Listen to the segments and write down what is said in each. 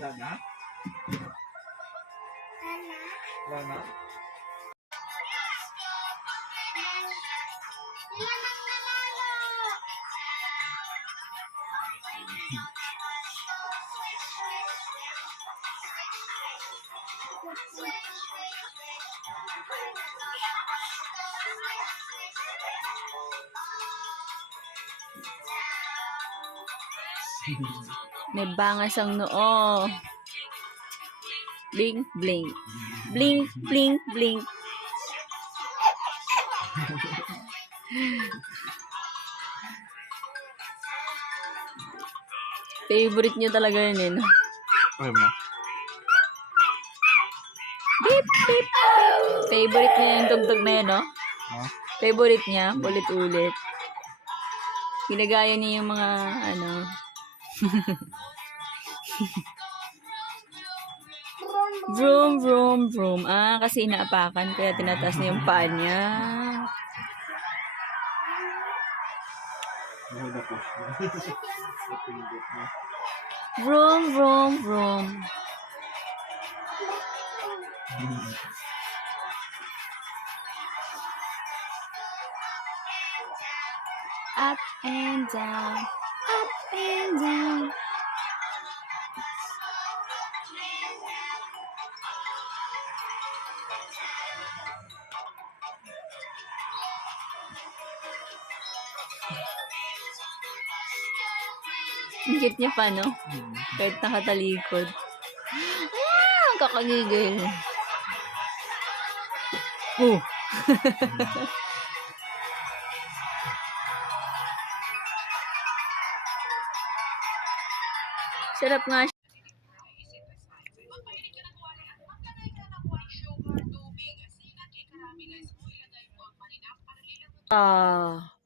Lana? Lana? May bangas ang noo. Blink, blink. Blink, blink, blink. Favorite niyo talaga yun eh, no? Okay mo. Beep, beep. Favorite niya yung tugtog na yun, no? Huh? Favorite niya, ulit-ulit. Ginagaya niya yung mga, ano... Vroom, vroom, vroom. Ah, kasi inaapakan, kaya tinataas niya yung paa niya. Mahal ako. Napindot mo. Vroom, vroom, vroom. Up and down, up and down. Ang cute niya pa, no? Kahit nakatalikod. Ah, ang kakagigil. Oh. Sarap nga siya.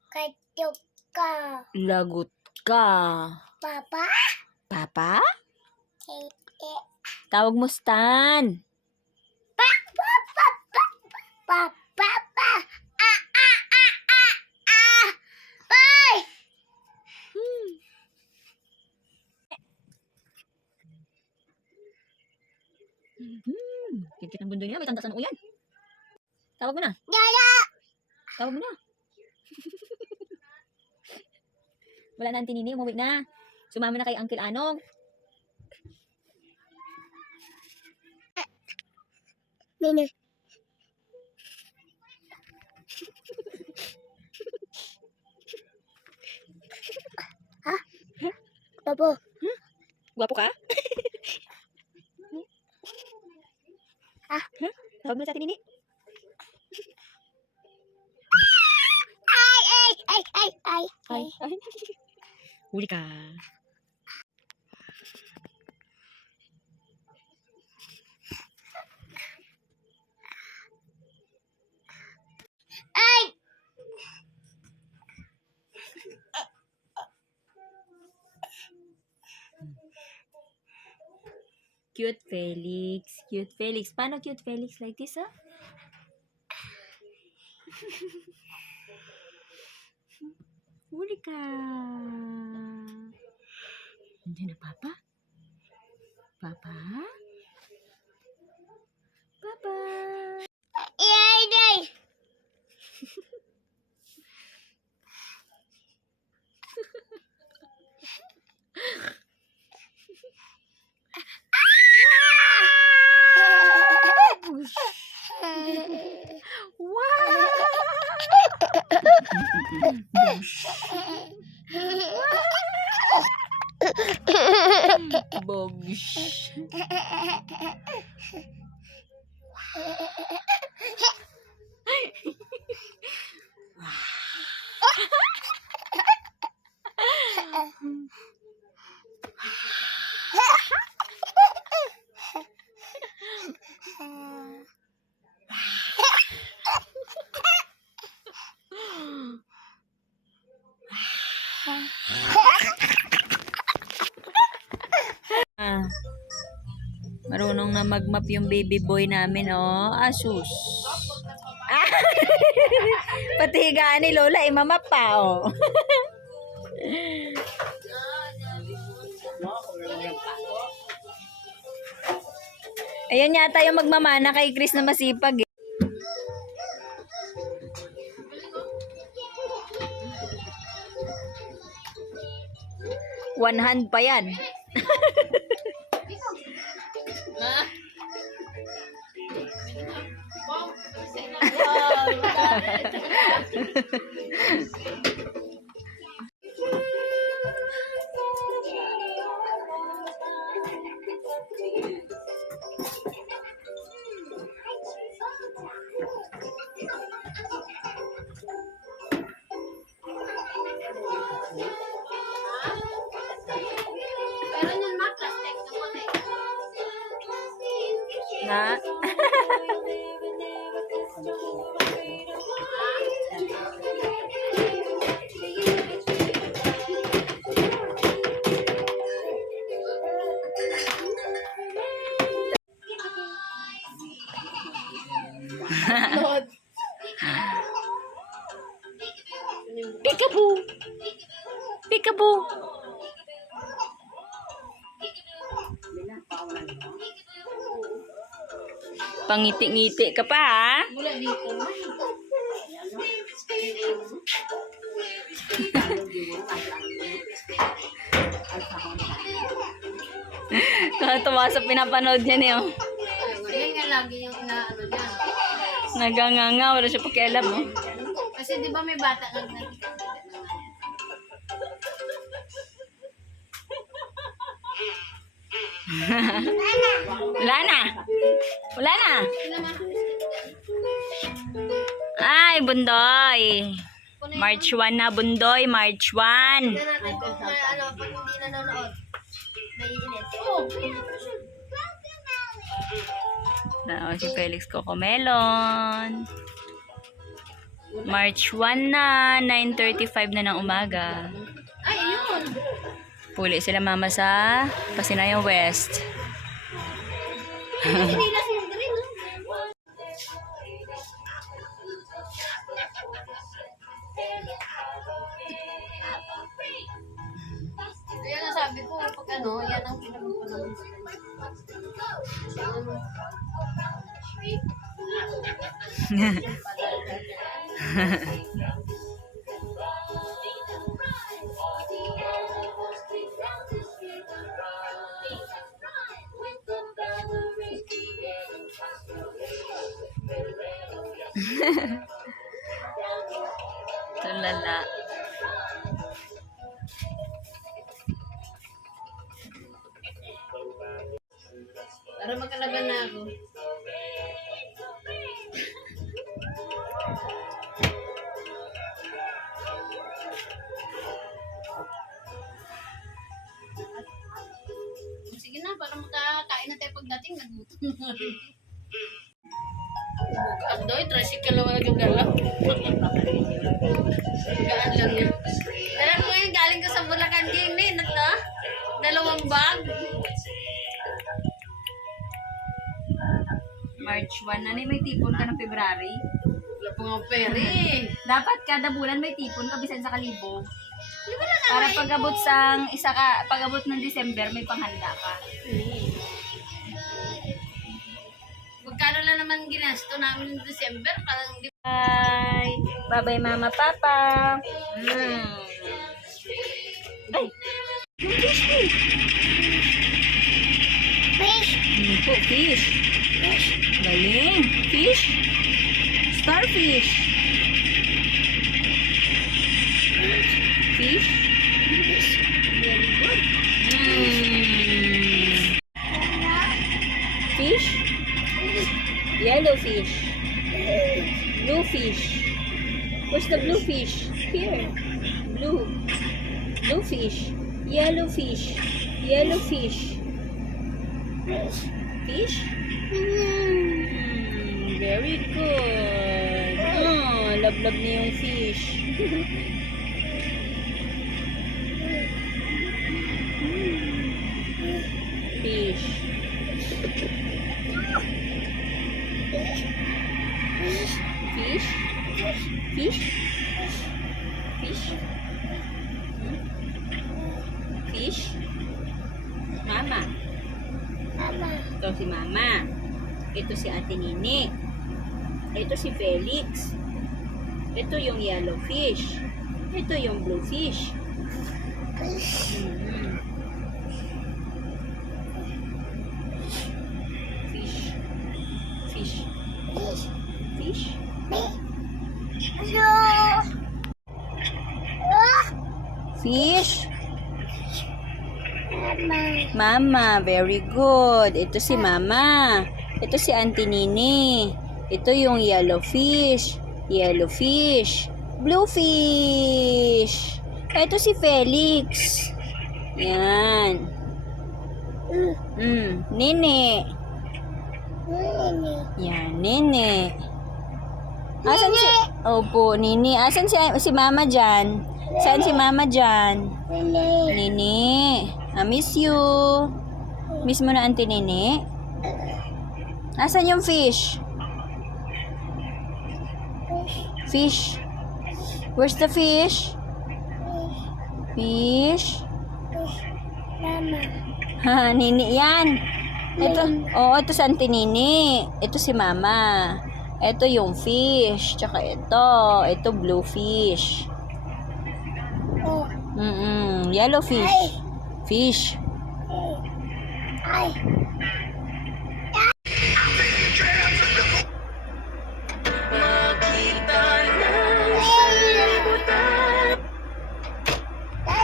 Katok ka. Lagot ka. Papa? Papa? Tete. Tawag mo Stan. Papa. Papa. Bye. Kikit ang bundo niya. May tanda sa noo yan. Tawag mo na. Yaya. Tawag mo na. Wala na ang tinini. Umuwi na. Sumama na kay Uncle Anong. Nene. Ha? Papa. Gwapo ka? Ah. Tawag mo na sa tinini. Ay. Ay. Huli ka. Ay. Cute Felix. Cute Felix. Paano cute Felix? Like this, ah? Huli ka. Nandiyan na, Papa? Papa? Papa? Yay. Bogs. Marunong na magmap yung baby boy namin, oh. Asus. Ah, pati higaan ni Lola, imamap pa, oh. Ayan yata yung magmamana kay Chris na masipag eh. One hand pa yan. Na? Peekaboo! Peekaboo! Pangiti-ngiti ka pa, ha? Tuwa sa pinapanood niya niyo. Yan nga lagi yung inaano niya. Naganganga, wala siya pakialam, oh. Kasi di ba may bata nagtitikita Wala na. Wala na. Ay, Bundoy. March 1 na, Bundoy. March 1. natin kung ano, pag hindi nanonood. Naiinit. Oh, Na, si Felix Cocomelon. March 1 na, 9:35 na ng umaga. ay, yun. Puli sila mama sa Pasinayan West. Sinilas mo rin, no? Kaya nga sabi ko, pag ano, yan ang pinag-upanan. Tulala. Para makalaban na ako. Sige na, para makakain na tayo pagdating, nagutom na rin. Andoy, tricycle lang yung galaw. Gaan lang yan. Alam ko yung galing ka sa Bulacan Game, na? Dalawang bag. March 1 na may tipon ka ng February. Wala pa nga pera eh. Dapat kada bulan may tipon ka bisan sa kalibo. Di ba na Para pag-abot ng December may panghanda ka. Magkano lang naman ginasto namin ng December? Parang di Bye. Bye-bye mama papa. Ay. Po, fish. Galing. Fish. Starfish. Fish. Very good. Fish. Yellow fish. Blue fish. Where's the blue fish? Here. Blue. Blue fish. Yellow fish. Yellow fish. Fish? Very good. Oh, love-love niya yung fish. Fish. Fish? Fish? Fish? Fish? Mama. Ito si Mama. Ito si Ate Nini. Ito si Felix. Ito yung yellow fish. Ito yung blue fish. Mhm. Fish. Fish. Fish. Fish. Mama, very good. Ito si Mama. Ito si Auntie Nini. Ito yung yellow fish. Yellow fish. Blue fish. Ito si Felix. Yan. Nini. Yan, Nini. Asan si... Opo, Nini. Asan si Mama dyan? Saan si Mama dyan? Nini. I miss you. Miss mo na Auntie Nini? Asan yung fish? Fish. Where's the fish? Fish. Ha, Nini yan. Ito, ito si Auntie Nini. Ito si Mama. Ito yung fish. Tsaka ito blue fish. Yellow fish. Fish.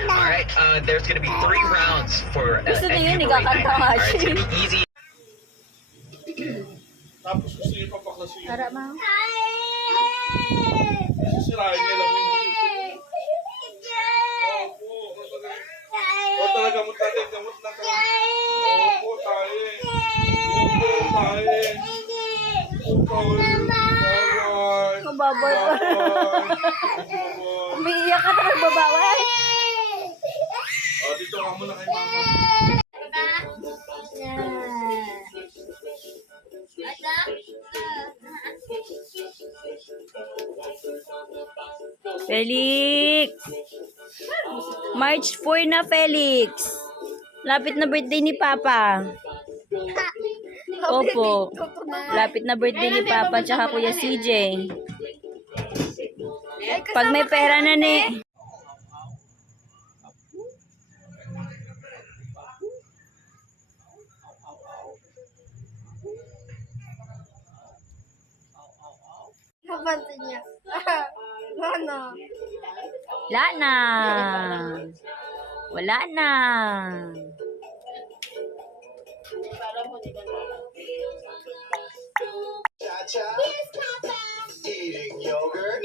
Alright, there's gonna be 3 rounds for Gusto a niya yun, giveaway. ikakanta nga Alright, it's siya. gonna be easy. Tapos gusto niyo papaklasin. Tara, Ma. Sisirain niya lang yung o talaga mo tayo, gamot na ka. Opo tayo. Opo tayo. Bye-bye. Kababoy ko. Umiiyak ka na nagbabawal. O, dito ka muna kay Mama. Felix! March 4 na, Felix. Lapit na birthday ni Papa. Opo. Lapit na birthday ni Papa tsaka Kuya CJ. Pag may pera na ni... Kapansin niya. Ano? Wala na. Wala na. Cha-cha, eating yogurt,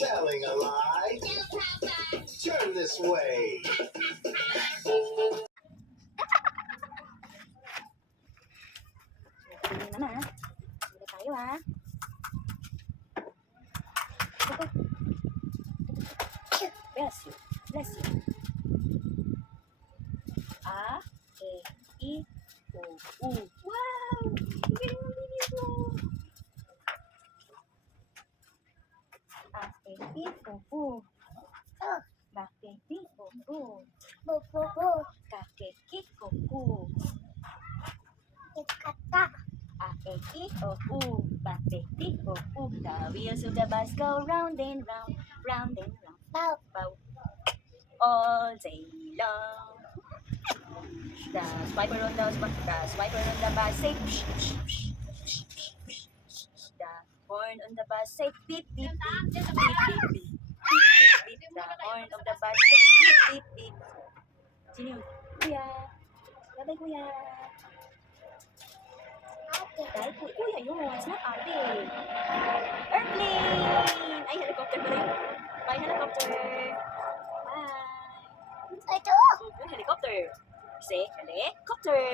telling a lie, turn this way. Mama, dito tayo ha. Bless you. Bless you. A, E, I, O, U. Wow! Ang galing ng bilis mo. A, E, I, O, U. Ba, E, I, O, U. Bo, bo, bo. Ka, ke, ki, ko, ku. Ikata. A, E, I, O, U. Ba, E, I, O, U. The wheels of the bus go round and round, round and round. Bow. Bow. All day long. The swiper on the bus say psh, psh, psh, psh, psh, psh, psh. The horn on the bus say beep beep beep beep beep beep beep beep beep. The horn of the bus say beep beep beep. Sino yun? Kuya. Bye-bye, Kuya. Dahil po, Kuya yun. It's not ate. Airplane! Ay, helicopter pala yun. Bye, helicopter. Bye. Ito. Yung helicopter. Say, helicopter.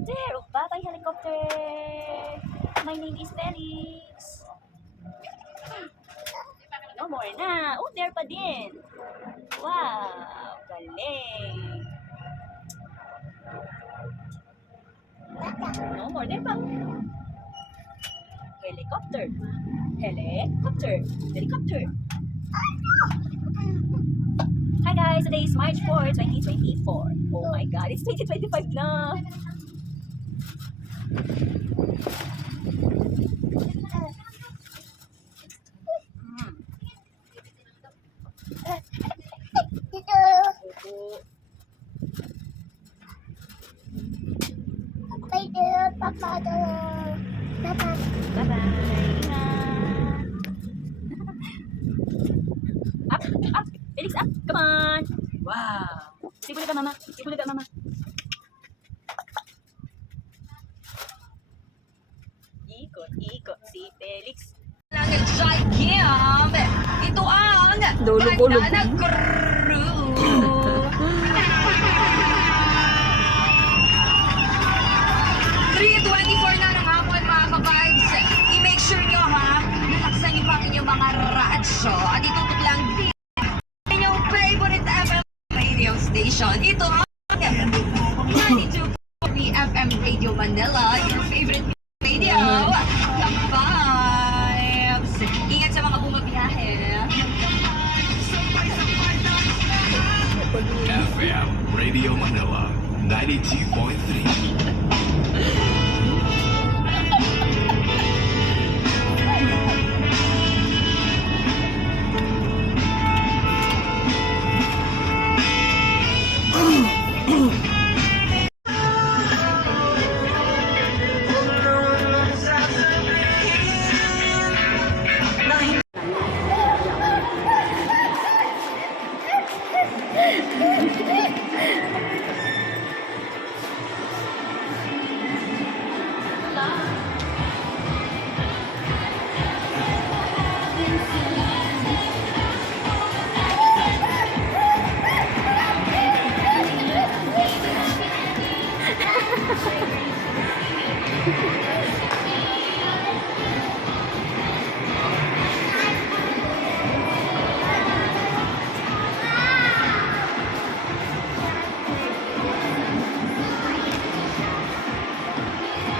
There. Oh, bye-bye, helicopter. My name is Felix. No more na. Oh, there pa din. Wow, galing. No more, there pa. Helicopter. Hi guys, today is March 4, 2024. Oh my God, it's 2025 na. Dito. Opo. Papa dito. Papa dito. Papa. Bye-bye. Ingat. Up, up. Felix, up. Come on. Wow. Sipuli ka, mama. Sipuli ka, mama. Ikot, ikot si Felix. Lang Jai-Kim. Ito ang Dulog-ulog. Banana Crew. 3:24 na ng hapon mga ka-vibes. I-make sure nyo ha, nalaksan nyo pa ang inyong mga radyo. At itutok lang din inyong favorite FM radio station. Ito ang 92.3 FM Radio Manila, your favorite radio. Ka-vibes. Ingat sa mga bumabiyahe. FM Radio Manila 92.3.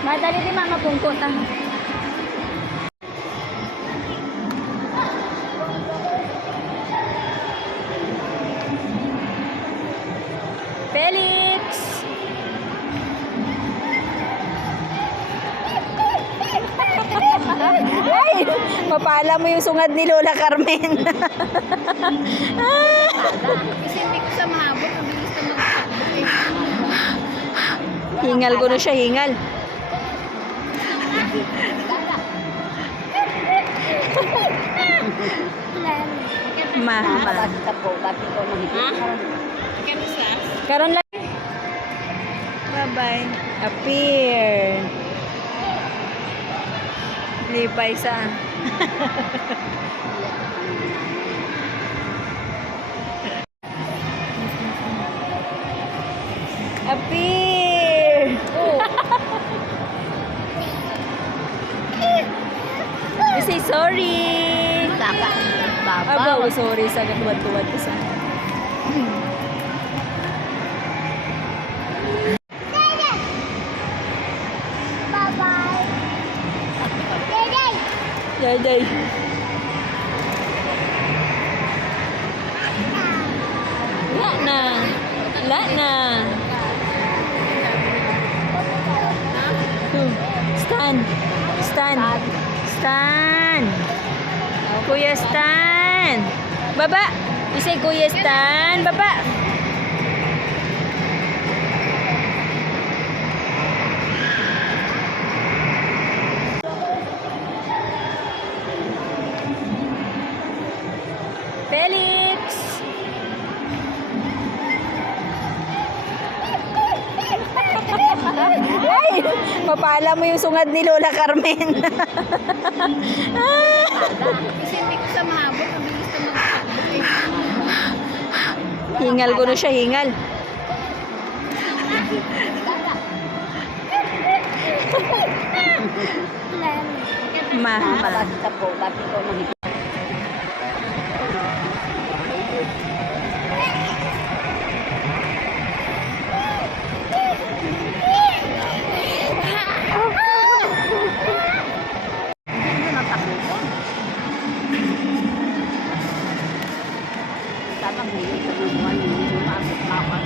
Madali di mama pungkot ah. Felix! Ay! Mapala mo yung sungad ni Lola Carmen. Kasi hindi ko sa mahabot. Mabilis na magtakbo. Hingal ko na siya, hingal. Mahal. Karon lang. Bye-bye. Appear. Lipay sa. Appear. You say sorry. Aba, sorry sa katuwad-tuwad ko sa. Bye-bye. Day-day. Day-day. La na. La na. Stan. Stan. Stan. Kuya Stan. Baba. Isay Kuya Stan. Baba. Felix. Ay, mapala mo yung sungad ni Lola Carmen. Kasi hindi ko sa mahabot. Mabilis na magtakbo. Hingal ko na siya, hingal. Mahal. Tatang ngayon sa mga buwan, hindi mo maabot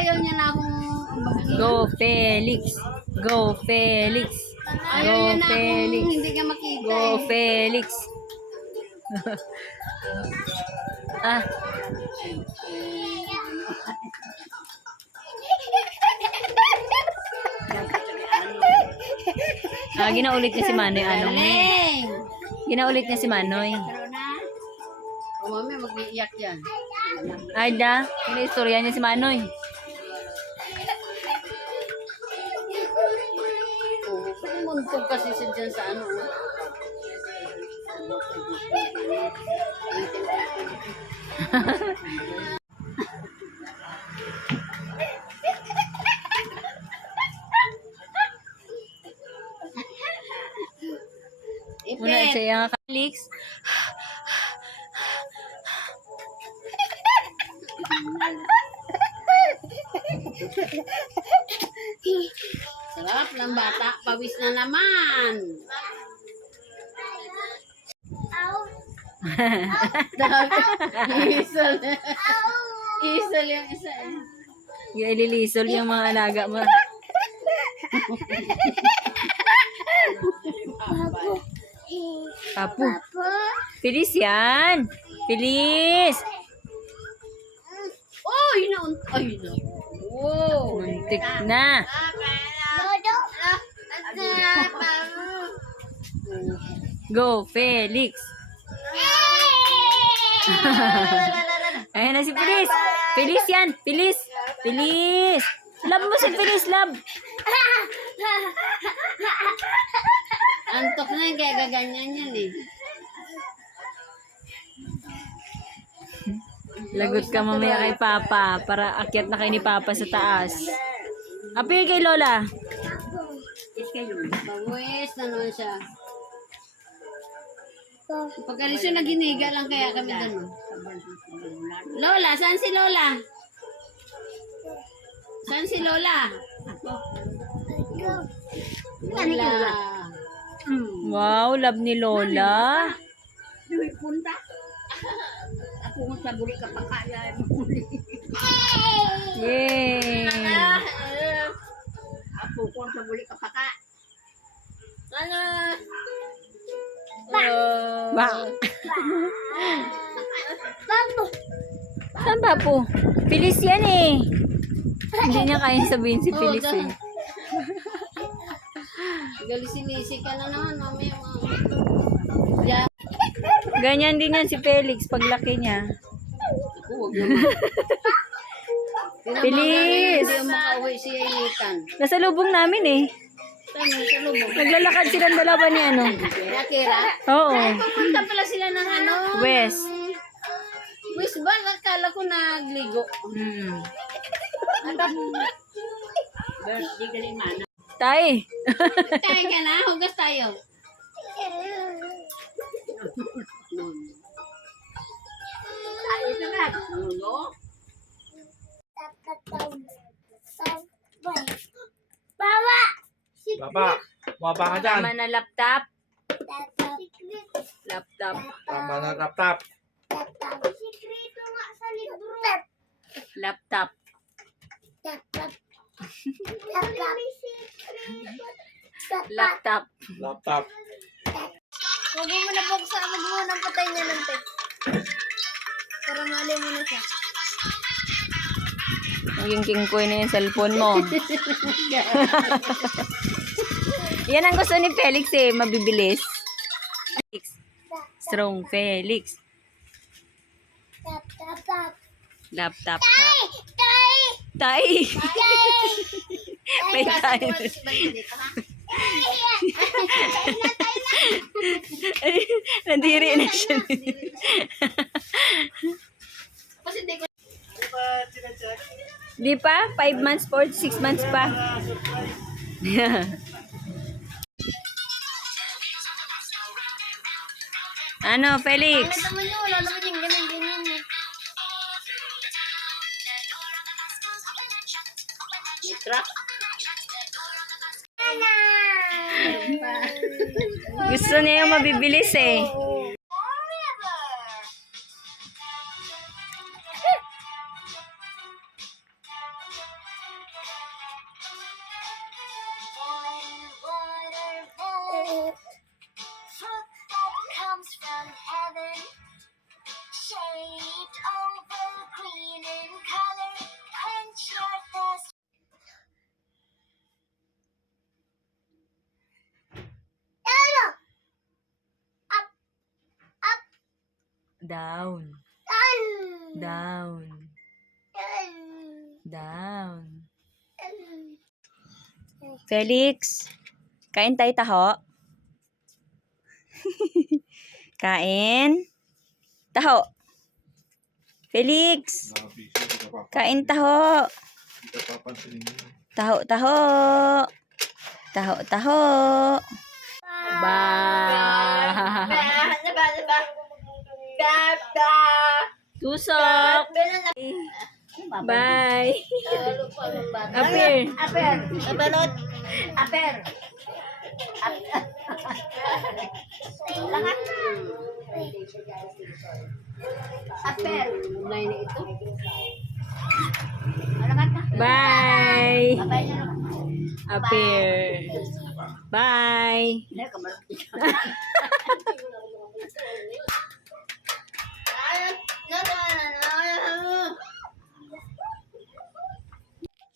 ayaw niya na akong... Go, Felix. Go, Felix. Ayaw Go, niya na akong Felix. hindi ka makita Go, eh. Felix. Ah, ginaulit niya si Manoy. Anong Galing! ginaulit niya si Manoy. Pero na? O mami, mag-iiyak yan. Ay da, istorya niya si Manoy. Muntog kasi siya dyan sa ano. Muna siya yung Felix. Sarap ng bata. Pawis na naman. Isol. Isol yung isa eh. Ililisol yung mga alaga mo. Papu. Feliz yan. Feliz. Oh, yun na. Ay, no. Wow. Muntik na. Go, Felix. Ayan na si Feliz. Feliz yan. Feliz. Feliz. Love mo si Feliz, love. Antok na yun, kaya gaganyan yan eh. Lagot ka mamaya kay Papa para akyat na kayo ni Papa sa taas. Apir kay Lola. Pawis na naman siya. Pagkalis yun, naginiga lang kaya kami doon. Lola, saan si Lola? Saan si Lola? Lola. Wow, love ni Lola. Yay! Ba? Saan ba po? Feliz yan eh. Hindi niya kaya sabihin si Feliz eh. Galisinisi ka na naman, mami. Yeah. Ganyan din yan si Felix paglaki niya. Feliz! Hindi makauwi si Initan. Nasa lubong namin eh. Saan sa lubong? Naglalakad silang dalawa ni ano. Nakira? Oo. Punta pala sila ng ano? West. West ba? Akala ko nagligo. Tay. Kain ka na? Hugas tayo. Baba, baba ka dyan. Tama na laptop. Laptop. Tama na laptop. Sikreto nga sa libro. Laptop. Laptop. Laptop. Huwag mo na buksan. Huwag mo nang patay niya ng tek. Para mali mo na siya. Naging kingkoy na yung cellphone mo. Yan ang gusto ni Felix eh. Mabibilis. Felix. Strong Felix. Laptop. Tay. May tay. Ay, nadiri na siya. Di pa? 5 months po? 6 months pa? Ano, Felix? Naman yun. Wala naman yung ganun-ganun eh. Mitra? Gusto niya yung mabibilis eh. Fruit that comes from heaven, shaped oval, green in color, quench your thirst. Down. Down. Down. Felix, kain tayo taho. Kain. Taho. Felix, kain taho. Hindi ka papansinin mo. Taho, taho. Taho, taho. Ba. Tusok. Bye. Apir. Balot. Aper. Langat. Aper. Mulai na ito. Langat na. Bye. Bye na. Apir. Bye.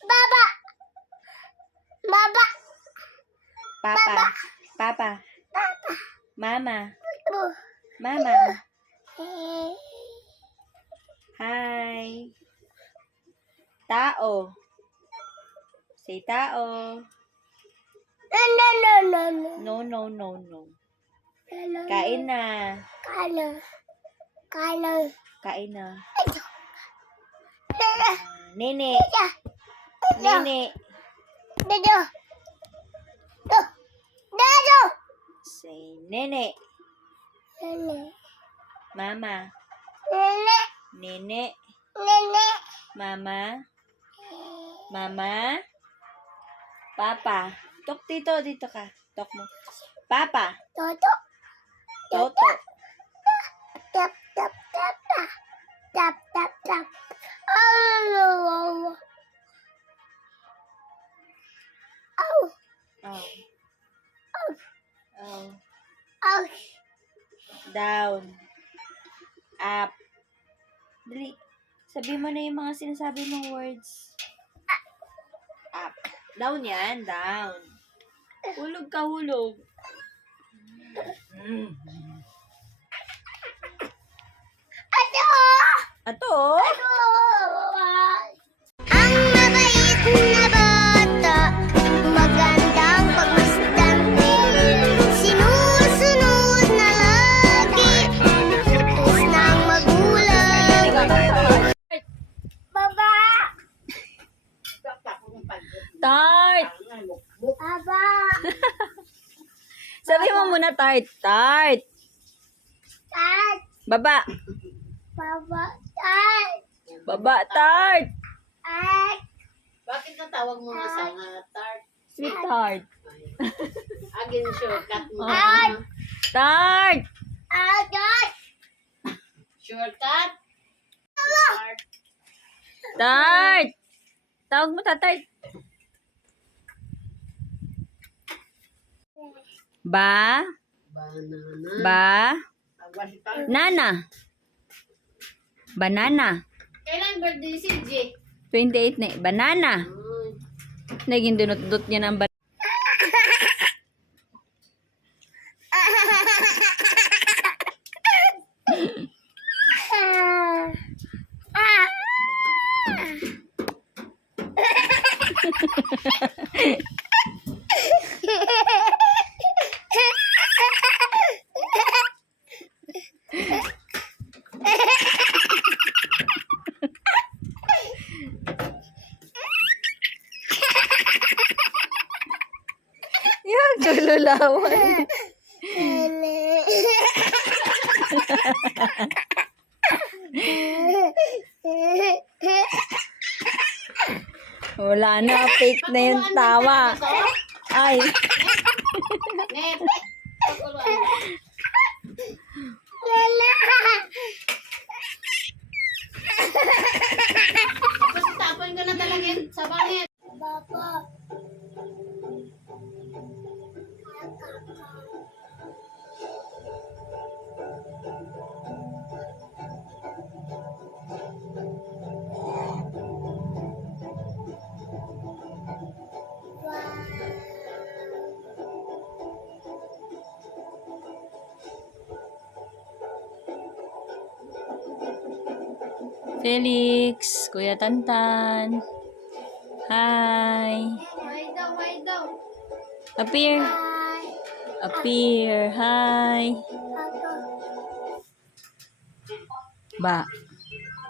Baba. Baba. Papa. Papa. Mama. Mama. Hi. Tao. Say tao. No, no, no, no. Kain na. Kain na. Nene. Nene. Say nene. Mama. Nene. Mama. Mama. Papa. Tok dito, dito ka. Tok mo. Papa. Toto. Oh. Oh. Down. Up. Dali. Sabi mo na yung mga sinasabi mong words. Up. Down yan. Down. Hulog ka, hulog. Ato? Ang mabait na bata, magandang pagmasdan, sinusunod na lagi, utos ng magulang. Baba! Tart! Baba! Sabi mo muna tart. Tart! Tat! Baba! Baba! Tat! Baba, tart! At! Bakit natawag mo nga sa tart? Sweetheart. Agin shortcut mo. At! Tart! Agat! Shortcut? Tart. Tart! Tawag mo tatay. Ba? Banana. Ba? Agwa si tart. Nana. Banana. Kailan birthday si J? 28 na. Banana. Naging dunot-dot niya ng banana. Yung tululawan. Wala na, fake na yung tawa. Ay. Net. Tapos tapon ko na talaga yun sa bangit. Baba! Felix, Kuya Tantan. Hi. Hi daw. Appear. Appear. Hi. Ba.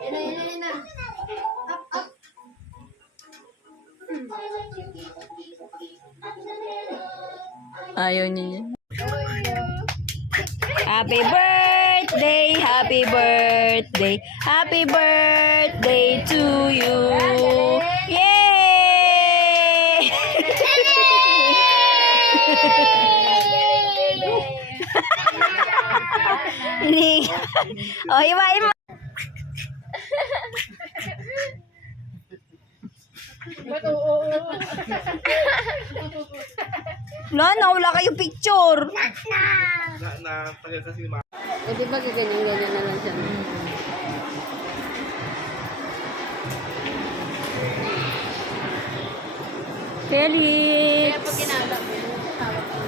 Yan na. Up. Ayaw niya. Happy birthday, happy birthday, happy birthday to you. Yay! Ni. Oh, iwain mo. Ba't oo? Wala kayo picture. Na tagal kasi ma. Eh, di ba ganyan na lang siya? Felix. Kaya pag ginalap mo, tawag ko.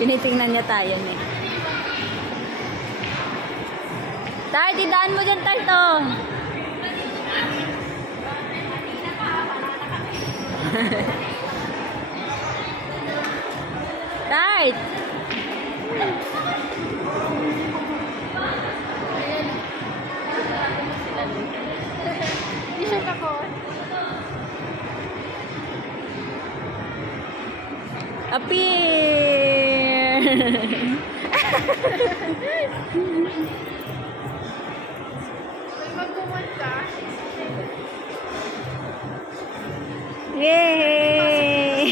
Tinitingnan niya tayo eh. Tart, idaan mo dyan, Tart, oh. Tart! T-shirt ako. Appear! May magkumanta. Yay!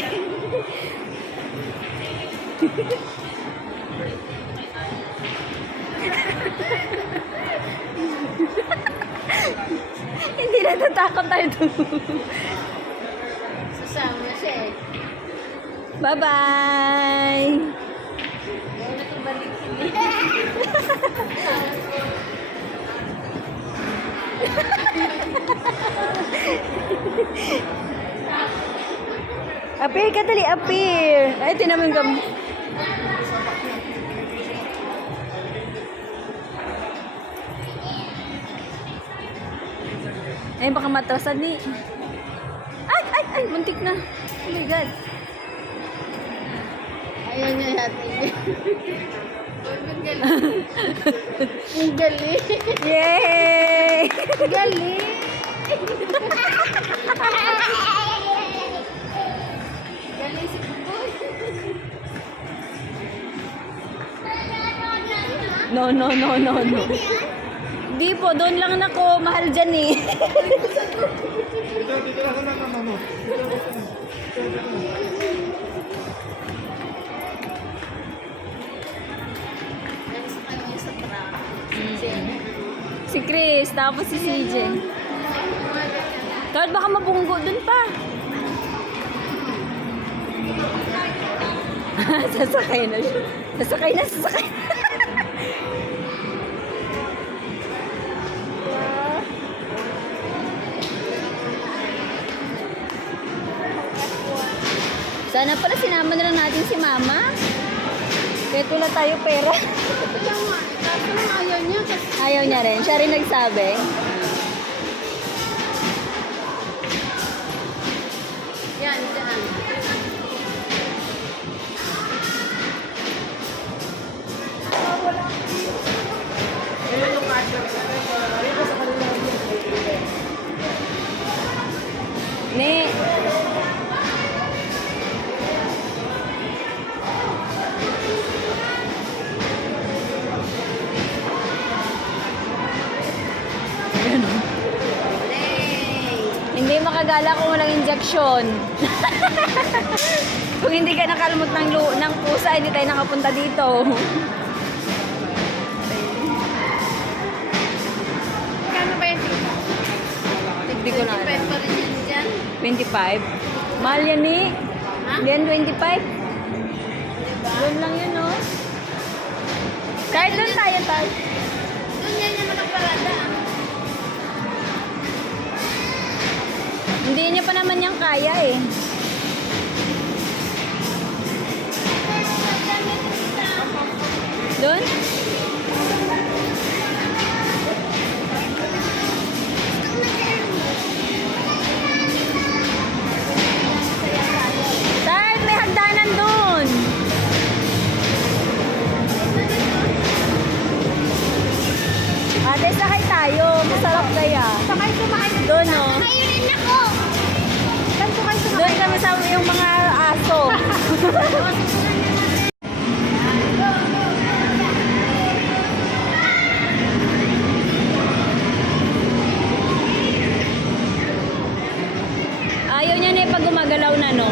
Hindi natatakot tayo doon. Sasama siya eh. Bye-bye! Appear ka dali, appear! Ay, tinamin ka. Ay, baka matrasan ni. Ay, muntik na. Oh my God. Ayaw niya natin yun. Ang galing. Ang galing. Yay! Galing. Galing si Buboy. No. Di po, doon lang ako. Mahal dyan eh. Dito na no. Galing sa kanya sa truck. Si Chris, tapos si CJ. Kahit baka mabunggo dun pa. Sasakay na siya. Sasakay na. Sana pala sinama na lang natin si Mama. Kahit wala tayo pera. Kaya nga, kaso lang ayaw niya kasi Ayaw niya rin. Siya rin nagsabi. yan, dyan. Ne. Hindi makagala kung walang injection. Kung hindi ka nakalmot ng pusa, hindi tayo nakapunta dito. Kano ba yan? Hindi ko na alam. 25 pa rin yan dyan. 25? Mahal yan eh. Yan 25? Doon lang yun, no? Kahit doon tayo, Tart. Doon yan yung nakaparada. Hindi niya pa naman yung kaya eh. Doon? Saya. Sakay sumakay. Doon, no? Ayun ako! Saan po kayo sumakay? Doon kami sa yung mga aso. Ayaw niya na pag gumagalaw na, no?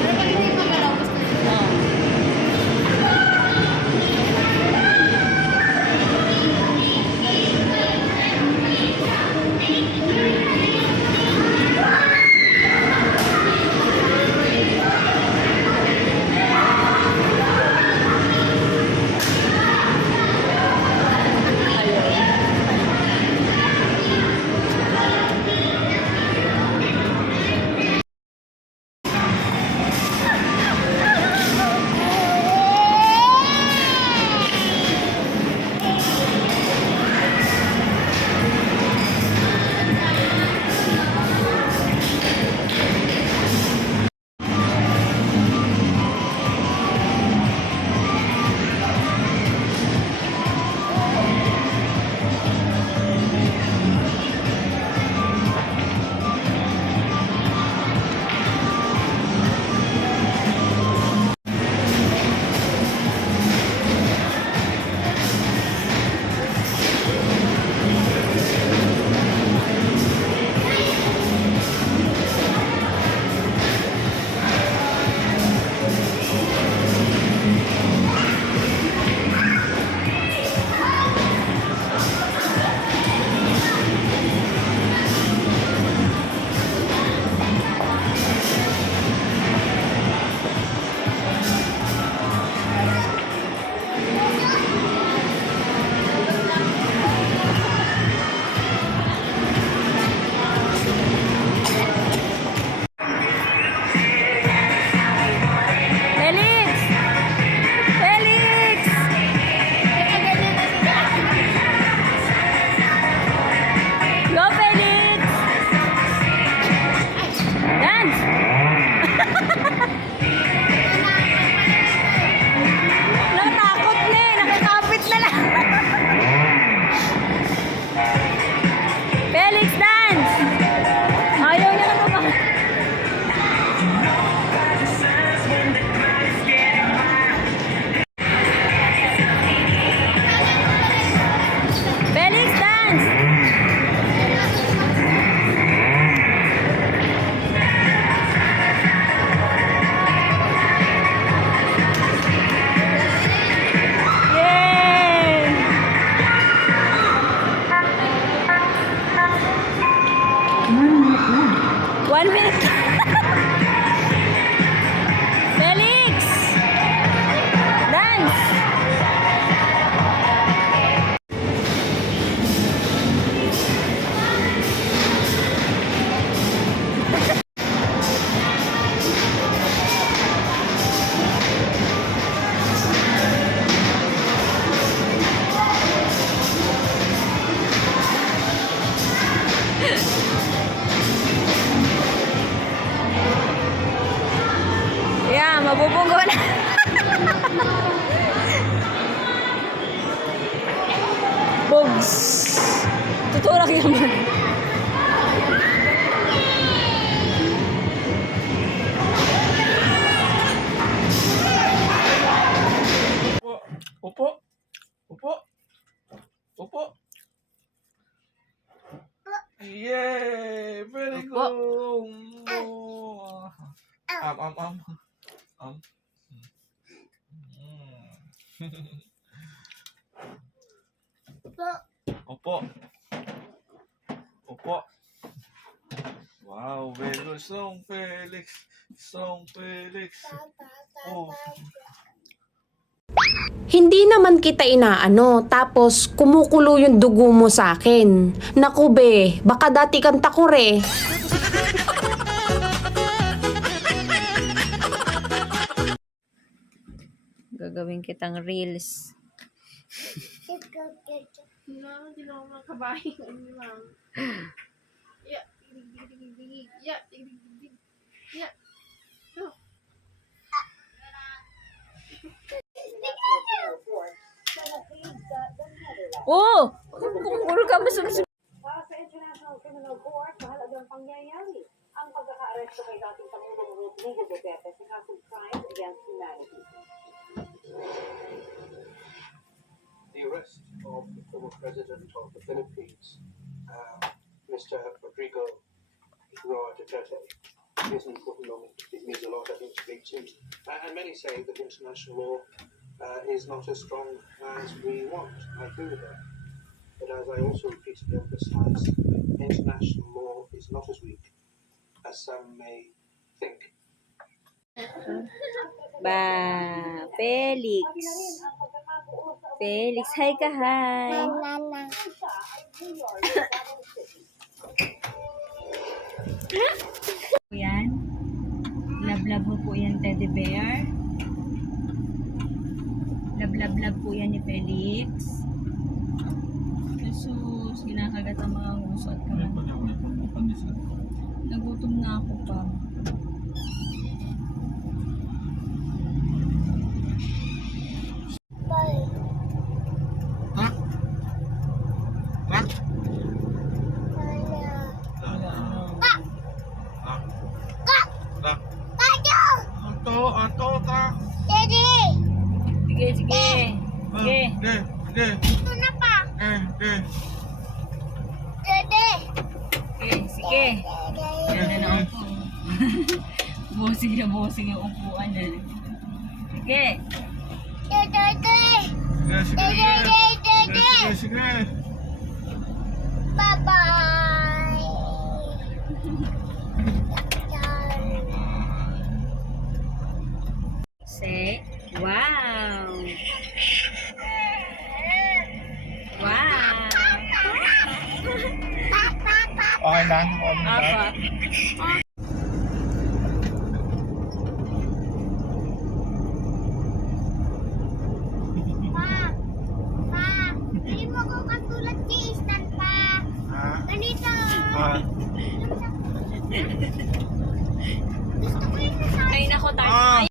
Pero pag hindi magalaw, gusto niya. Oo. Felix! Felix! Go, Felix! Dance! Natakot na eh. Nakakapit na lang. Felix, dance! Ayaw niya na tumakot. Felix, dance! Yay! 1 minute. Felix! Dance! Yeah, mabubugo na. Bogs. Tutulak yan. Upo. Upo. Upo. Yay! Very good. Opo. Opo. Wow, very good song, Felix. Song, Felix. Oh. Hindi naman kita inaano, tapos kumukulo yung dugo mo sa akin. Naku be, baka dati kang takore. Gagawin kitang reels. No, hindi na ako makabahin. Ano lang. Yeah. Yeah. Yeah. Oh. Oh! Kumukulo ka, masumsum. Para sa International Criminal Court, mahalagang pangyayari ang pagkaka-aresto kay dating Pangulong Rodrigo Duterte sa kasong crimes against humanity. The arrest of the former president of the Philippines, Mr. Rodrigo Duterte, isn't for long. It means a lot, I think, to big too. And many say that international law is not as strong as we want. I agree with that. But as I also repeatedly emphasize, international law is not as weak as some may think. Ba, Felix. Felix, hi ka, hi. Yan. Love mo po yan, teddy bear. Love po yan ni Felix. Jesus, kinakagat ang mga nguso at kamay. Nagutom na ako pa. Sige. Ito na pa. Dede. Sige. Yan na upo. Bosing yung upuan na. Sige. Dede. Bye-bye. Say, wow. Wow. Okay lang. Apa. Hindi mo ko katulad si Istan pa. Ganito. Gusto ko yung nasa... Ay, nako, tayo.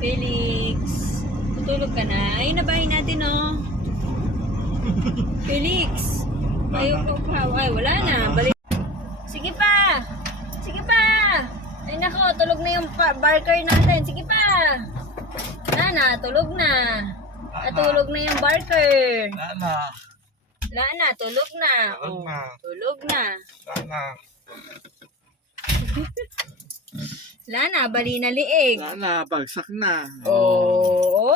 Felix, tutulog ka na. Ayun na bahay natin, oh. Felix. Ayaw ko pa. Ay, wala na. Balik. Sige pa. Sige pa. Ay, nako, tulog na yung barker natin. Sige pa. Wala na, tulog na. Natulog na yung barker. Wala na, tulog na. Tulog na. Tulog na. Wala na, bali na liig. Bagsak na. Oo.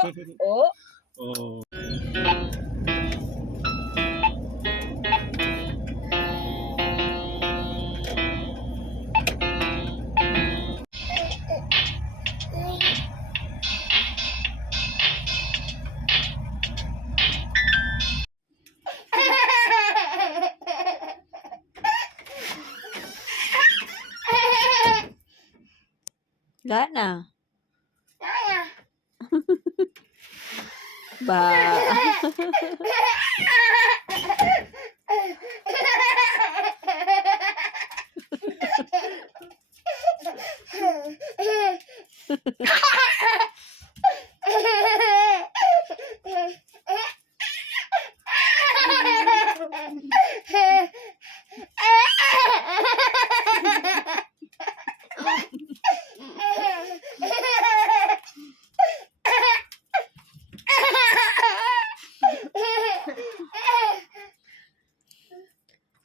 Wala na. Ba.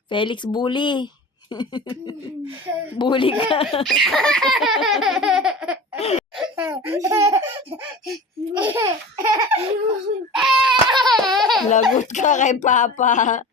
Felix, bully. Bully ka. Lagot ka kay Papa.